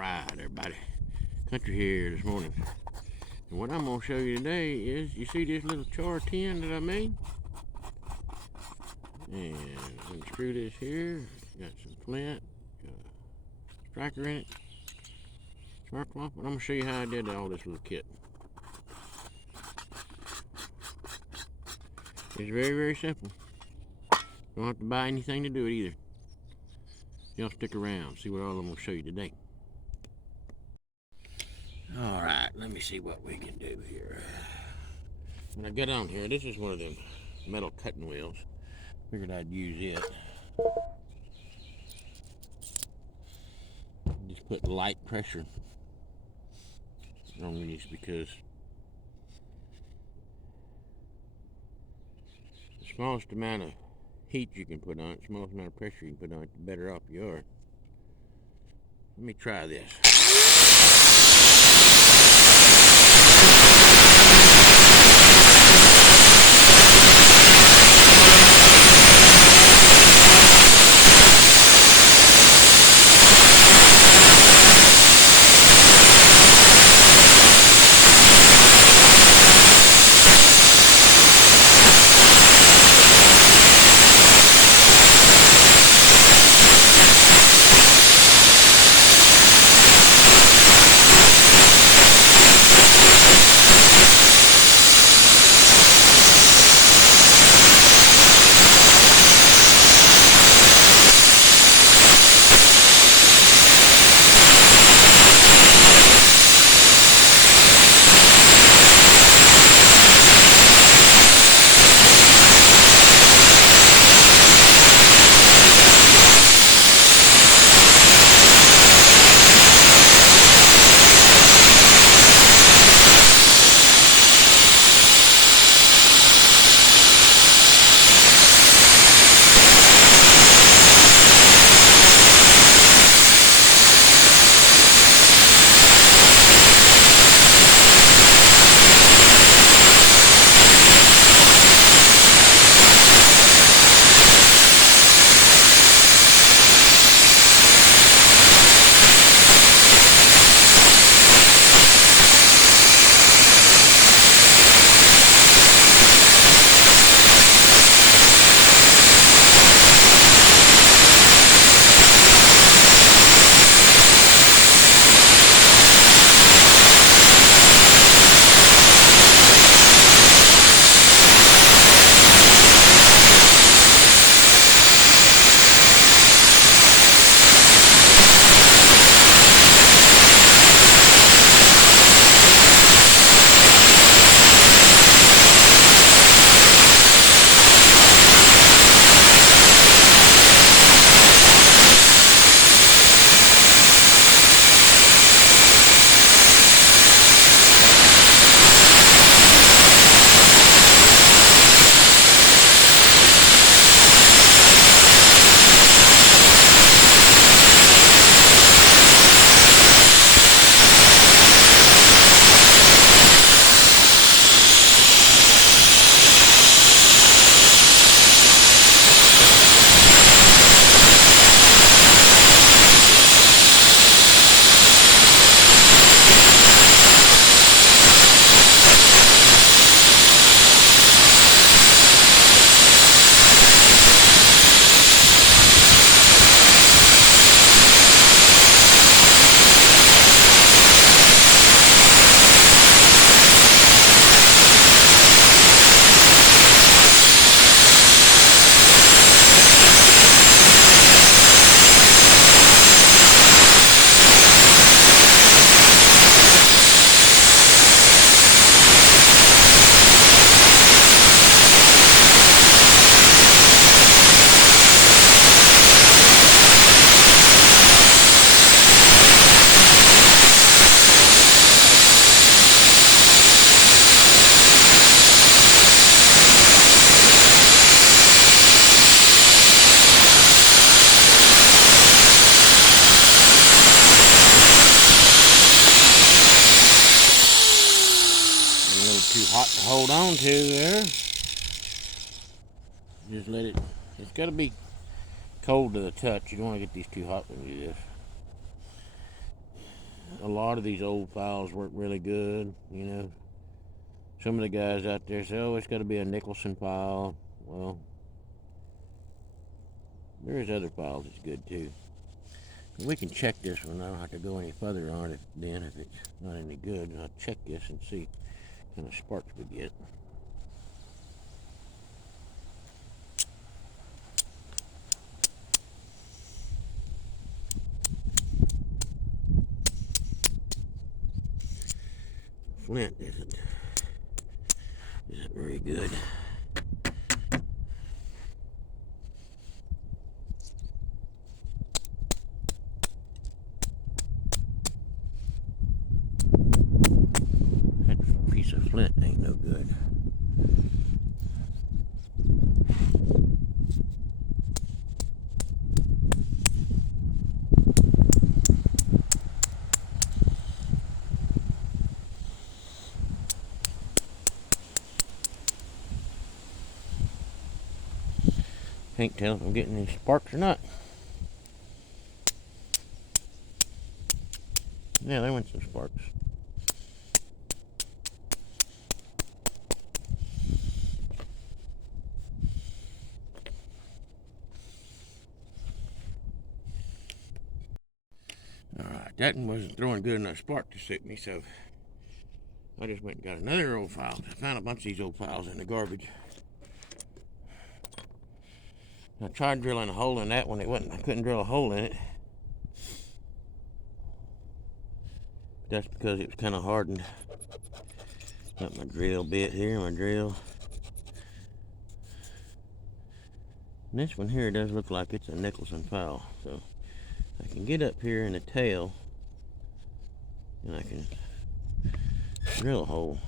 Alright, everybody. Country here this morning. And what I'm going to show you today is, you see this little char tin that I made? And I'm going to screw this here. Got some flint, got a striker in it, spark cloth. And I'm going to show you how I did all this little kit. It's very, very simple. Don't have to buy anything to do it either. Y'all stick around, see what all I'm going to show you today. Alright, let me see what we can do here. When I get on here, this is one of them metal cutting wheels. Figured I'd use it. Just put light pressure on these because the smallest amount of heat you can put on it, the smallest amount of pressure you can put on it, the better off you are. Let me try this. Too hot to hold on to there. Just let it, it's got to be cold to the touch. You don't want to get these too hot when you do this. a lot of these old files work really good, you know. Some of the guys out there say, oh, it's got to be a Nicholson file. Well, there's other files that's good too. We can check this one. I don't have to go any further on it then if it's not any good. I'll check this and see what kind of sparks we get. Flint isn't very good. That piece of flint ain't no good. Can't tell if I'm getting any sparks or not. Yeah, there went some sparks. Alright, that one wasn't throwing good enough spark to suit me, so I just went and got another old file. I found a bunch of these old files in the garbage. I tried drilling a hole in that one. I couldn't drill a hole in it. That's because it was kind of hardened. Got my drill bit here, my drill. And this one here does look like it's a Nicholson file. So I can get up here in the tail and I can drill a hole.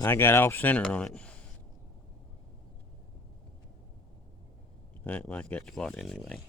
I got off center on it. I didn't like that spot anyway.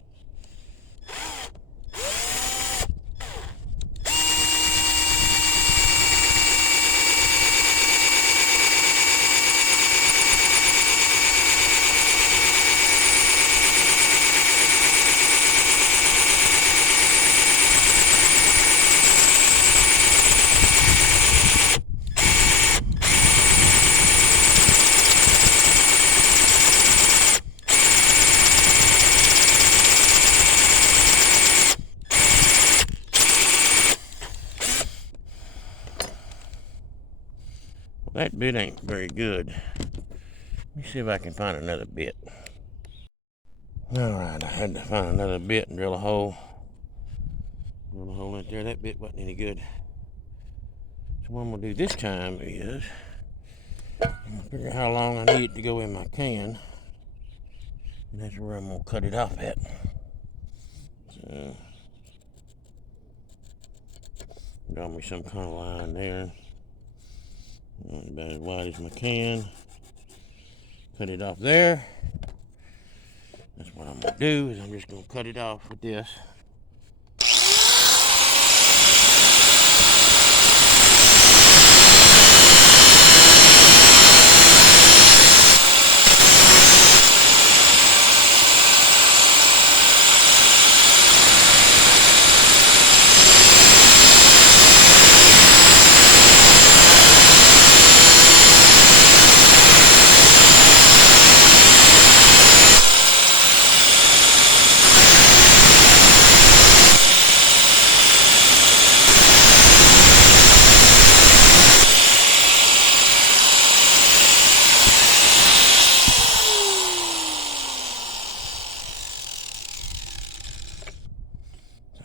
That bit ain't very good. Let me see if I can find another bit. Alright, I had to find another bit and drill a hole. Drill a hole in there. That bit wasn't any good. So what I'm going to do this time is I'm going to figure out how long I need it to go in my can. And that's where I'm going to cut it off at. So, draw me some kind of line there. About as wide as my can. Cut it off there. That's what I'm going to do, is I'm just going to cut it off with this.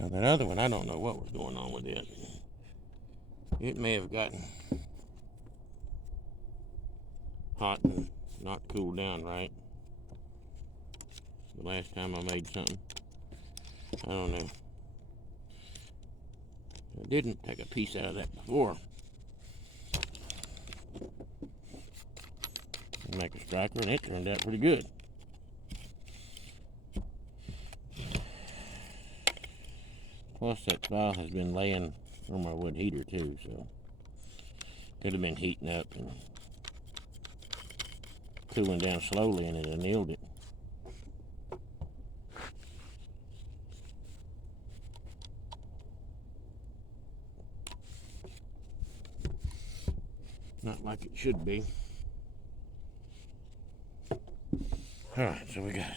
Now that other one, I don't know what was going on with it. It may have gotten hot and not cooled down right. The last time I made something. I don't know. I didn't take a piece out of that before. Make a striker, and it turned out pretty good. Plus, that file has been laying on my wood heater too, so could have been heating up and cooling down slowly, and it annealed it. Not like it should be. Alright, so we got a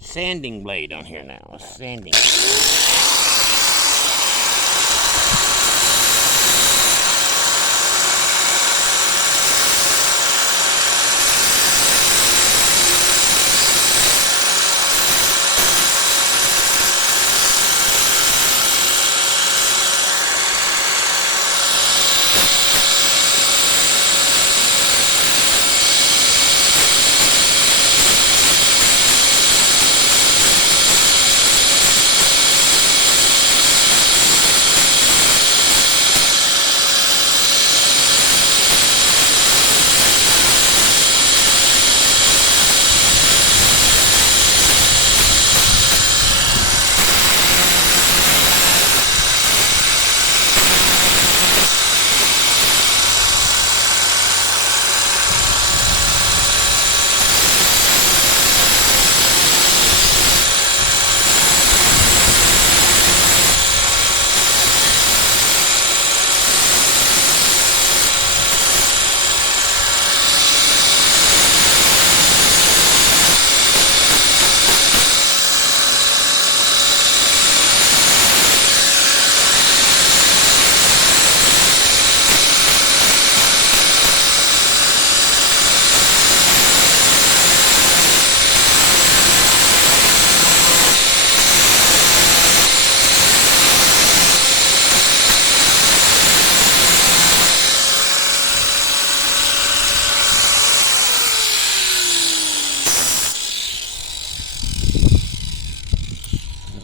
sanding blade on here now. A sanding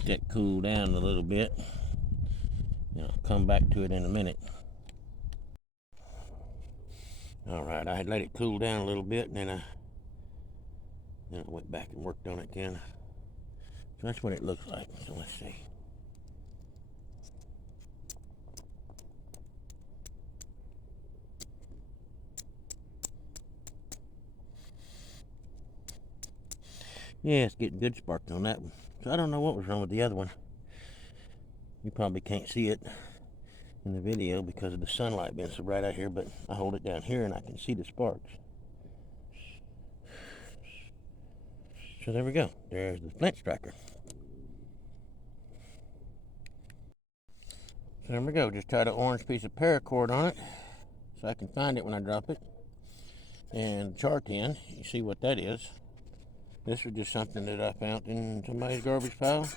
that cool down a little bit. I'll come back to it in a minute. Alright, I had let it cool down a little bit, and then I went back and worked on it again. So that's what it looks like. So let's see. Yeah, it's getting good sparks on that one. So I don't know what was wrong with the other one. You probably can't see it in the video because of the sunlight being so bright out here, but I hold it down here and I can see the sparks. So there we go. There's the flint striker. So there we go. Just tied an orange piece of paracord on it so I can find it when I drop it. And char tin, you see what that is. This was just something that I found in somebody's garbage pile.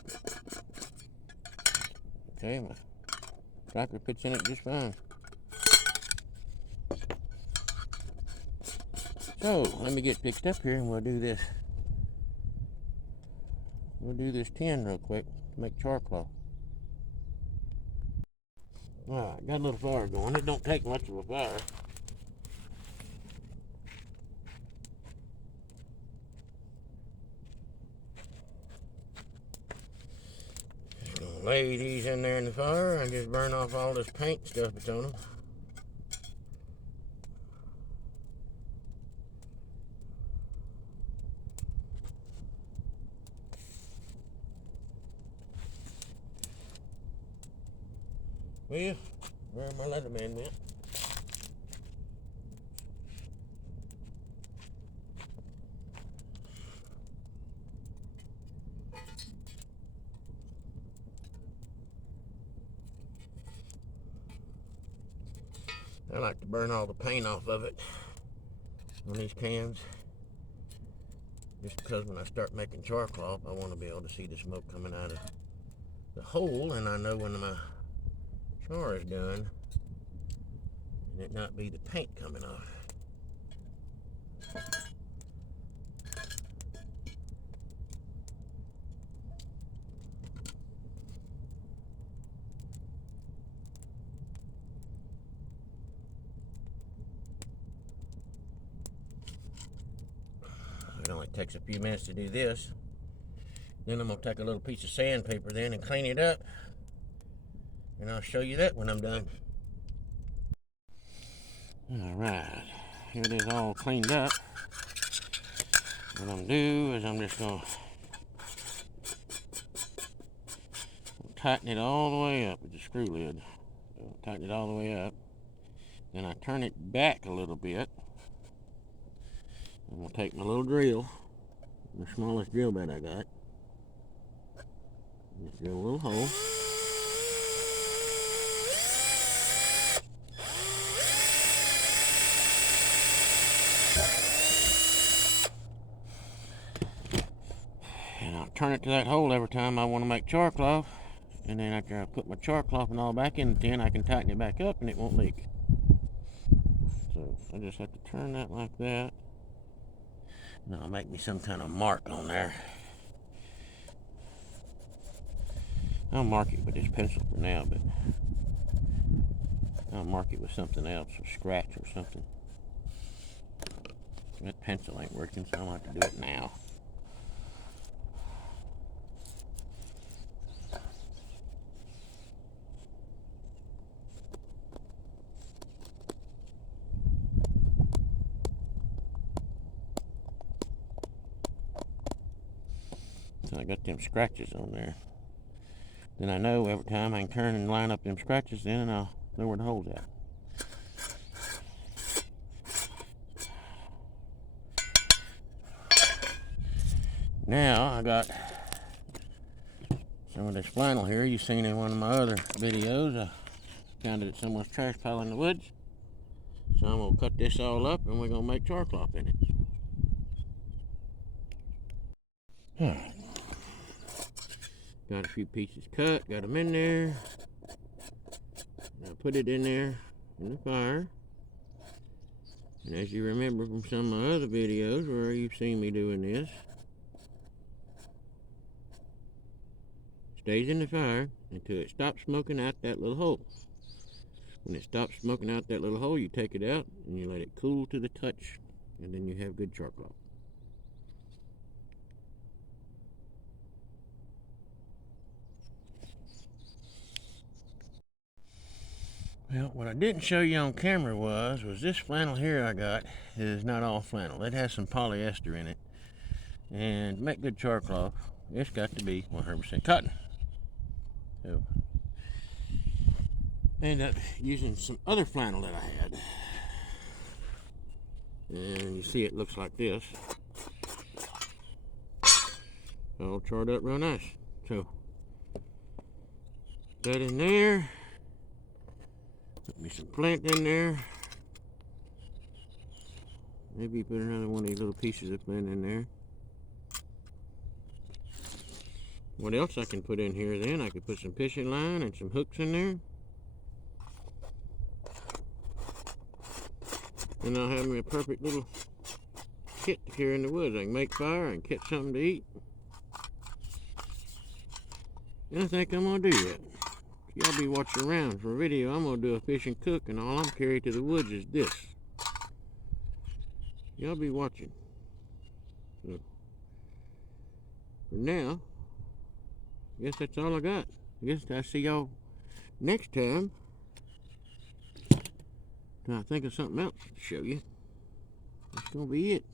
Okay, my striker fits in it just fine. So, let me get fixed up here and we'll do this. We'll do this tin real quick to make char cloth. Alright, got a little fire going. It don't take much of a fire. Lay these in there in the fire and just burn off all this paint stuff that's on them. Well, where my Leatherman went? I like to burn all the paint off of it on these cans, just because when I start making char cloth, I want to be able to see the smoke coming out of the hole, and I know when my char is done and it not be the paint coming off. takes a few minutes to do this. Then I'm going to take a little piece of sandpaper then and clean it up. And I'll show you that when I'm done. Alright, here it is all cleaned up. What I'm going to do is I'm just going to tighten it all the way up with the screw lid. So tighten it all the way up. Then I turn it back a little bit. I'm going to take my little drill, the smallest drill bit I got. Just drill a little hole. And I'll turn it to that hole every time I want to make char cloth. And then after I put my char cloth and all back in the tin, I can tighten it back up and it won't leak. So I just have to turn that like that. And I'll make me some kind of mark on there. I'll mark it with this pencil for now, but I'll mark it with something else, or scratch or something. That pencil ain't working, so I'll have to do it now. So I got them scratches on there. Then I know every time I can turn and line up them scratches in, and I'll know where the hole's at. Now I got some of this flannel here you've seen in one of my other videos. I found it at someone's trash pile in the woods. So I'm going to cut this all up and we're going to make char cloth in it. Alright. Got a few pieces cut, got them in there. Now put it in there in the fire. And as you remember from some of my other videos where you've seen me doing this, stays in the fire until it stops smoking out that little hole. When it stops smoking out that little hole, you take it out and you let it cool to the touch, and then you have good char cloth. Well, what I didn't show you on camera was this flannel here I got is not all flannel. It has some polyester in it. And to make good char cloth, it's got to be 100% cotton. So, I ended up using some other flannel that I had. And you see it looks like this. All charred up real nice. So, that in there. Put me some flint in there. Maybe put another one of these little pieces of flint in there. What else I can put in here then? I could put some fishing line and some hooks in there. And I'll have me a perfect little kit to carry in the woods. I can make fire and catch something to eat. And I think I'm going to do that. Y'all be watching around for a video. I'm going to do a fish and cook, and all I'm carrying to the woods is this. Y'all be watching. So, for now, I guess that's all I got. I guess I'll see y'all next time. Till I think of something else to show you. That's going to be it.